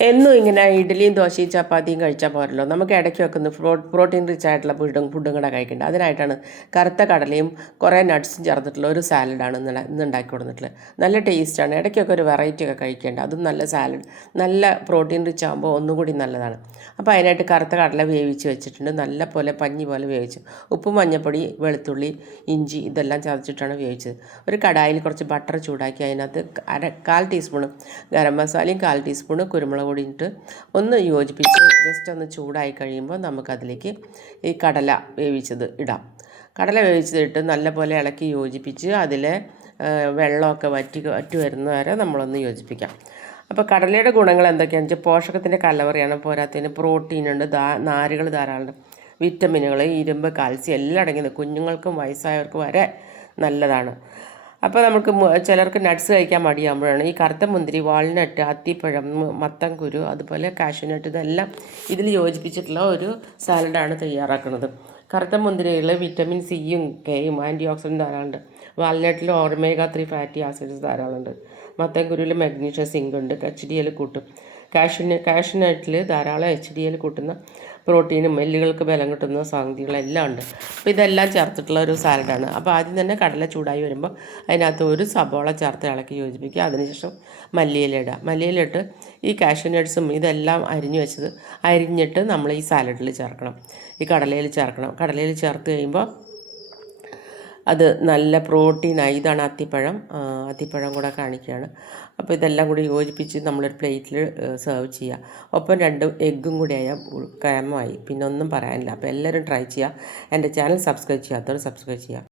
എന്നും ഇങ്ങനെ ഇഡ്ഡലിയും ദോശയും ചപ്പാത്തിയും കഴിച്ചാൽ പോരല്ലോ. നമുക്ക് ഇടയ്ക്കൊക്കെ ഒന്ന് പ്രോട്ടീൻ റിച്ച് ആയിട്ടുള്ള ഫുഡും കൂടെ കഴിക്കേണ്ടത്. അതിനായിട്ടാണ് കറുത്ത കടലയും കുറേ നട്ട്സും ചേർത്തിട്ടുള്ള ഒരു സാലഡാണ് ഇന്ന് ഉണ്ടാക്കി കൊടുത്തിട്ടുള്ളത്. നല്ല ടേസ്റ്റാണ്. ഇടയ്ക്കൊക്കെ ഒരു വെറൈറ്റി ഒക്കെ കഴിക്കേണ്ടത്. അതും നല്ല സാലഡ്, നല്ല പ്രോട്ടീൻ റിച്ച് ആകുമ്പോൾ ഒന്നുകൂടി നല്ലതാണ്. അപ്പോൾ അതിനായിട്ട് കറുത്ത കടല വേവിച്ച് വെച്ചിട്ടുണ്ട്. നല്ല പോലെ പഞ്ഞി പോലെ വേവിച്ചു. ഉപ്പും മഞ്ഞൾപ്പൊടി, വെളുത്തുള്ളി, ഇഞ്ചി ഇതെല്ലാം ചതച്ചിട്ടാണ് വേവിച്ചത്. ഒരു കടായിൽ കുറച്ച് ബട്ടർ ചൂടാക്കി അതിനകത്ത് 1/4 ടീസ്പൂണ് ഗരം മസാലയും 1/4 ടീസ്പൂണ് കുരുമുളക് പൊടി ഇട്ട് ഒന്ന് യോജിപ്പിച്ച് ജസ്റ്റ് ഒന്ന് ചൂടായി കഴിയുമ്പോൾ നമുക്കതിലേക്ക് ഈ കടല വേവിച്ചത് ഇടാം. കടല വേവിച്ചതിട്ട് നല്ലപോലെ ഇളക്കി യോജിപ്പിച്ച് അതിലെ വെള്ളമൊക്കെ വറ്റി വരുന്ന വരെ നമ്മളൊന്ന് യോജിപ്പിക്കാം. അപ്പോൾ കടലയുടെ ഗുണങ്ങൾ എന്തൊക്കെയാണെന്ന് വെച്ചാൽ പോഷകത്തിൻ്റെ കലവറയാണ്. പോരാത്തതിന് പ്രോട്ടീനുണ്ട്, നാരുകൾ ധാരാളമുണ്ട്, വിറ്റമിനുകൾ, ഇരുമ്പ്, കാൽസ്യം എല്ലാം അടങ്ങിയത് കുഞ്ഞുങ്ങൾക്കും വയസ്സായവർക്കും വരെ നല്ലതാണ്. അപ്പോൾ നമുക്ക് ചിലർക്ക് നട്ട്സ് കഴിക്കാൻ മടിയാകുമ്പോഴാണ് ഈ കറുത്ത മുന്തിരി, വാൾനട്ട്, അത്തിപ്പഴം, മത്തൻകുരു, അതുപോലെ കാഷ്യൂനട്ട് ഇതെല്ലാം ഇതിൽ യോജിപ്പിച്ചിട്ടുള്ള ഒരു സാലഡാണ് തയ്യാറാക്കുന്നത്. കറുത്ത മുന്തിരിയിൽ വിറ്റമിൻ സിയും കെയും ആൻറ്റി ഓക്സിഡൻറ്റ് ധാരാളമുണ്ട്. വാൾനട്ടിൽ ഒമേഗ 3 ഫാറ്റി ആസിഡ്സ് ധാരാളമുണ്ട്. മത്തൻകുരുവിൽ മഗ്നീഷ്യം, സിങ്ക് ഉണ്ട്, HDL കൂട്ടും. കാഷ്യൂനട്ടിൽ ധാരാളം HDL കൂട്ടുന്ന പ്രോട്ടീനും എല്ലുകൾക്ക് ബലം കിട്ടുന്ന സംഗതികളെല്ലാം ഉണ്ട്. അപ്പോൾ ഇതെല്ലാം ചേർത്തിട്ടുള്ള ഒരു സാലഡാണ്. അപ്പോൾ ആദ്യം തന്നെ കടല ചൂടായി വരുമ്പോൾ അതിനകത്ത് ഒരു സബോള ചേർത്ത് ഇളക്കി യോജിപ്പിക്കുക. അതിനുശേഷം മല്ലിയില ഇടുക. മല്ലിയിലിട്ട് ഈ കാഷ്യൂനട്ട്സും ഇതെല്ലാം അരിഞ്ഞിട്ട് നമ്മൾ ഈ സാലഡിൽ ചേർക്കണം. ഈ കടലയിൽ ചേർക്കണം. കടലയിൽ ചേർത്ത് കഴിയുമ്പോൾ അത് നല്ല പ്രോട്ടീനായി. ഇതാണ് അത്തിപ്പഴം കൂടെ കാണിക്കുകയാണ്. അപ്പോൾ ഇതെല്ലാം കൂടി യോജിപ്പിച്ച് നമ്മളൊരു പ്ലേറ്റിൽ സെർവ് ചെയ്യുക. ഒപ്പം 2 എഗ്ഗും കൂടി ആയാൽ കയമായി, പിന്നെ ഒന്നും പറയാനില്ല. അപ്പോൾ എല്ലാവരും ട്രൈ ചെയ്യുക. എൻ്റെ ചാനൽ സബ്സ്ക്രൈബ് ചെയ്യാത്തവർ സബ്സ്ക്രൈബ് ചെയ്യുക.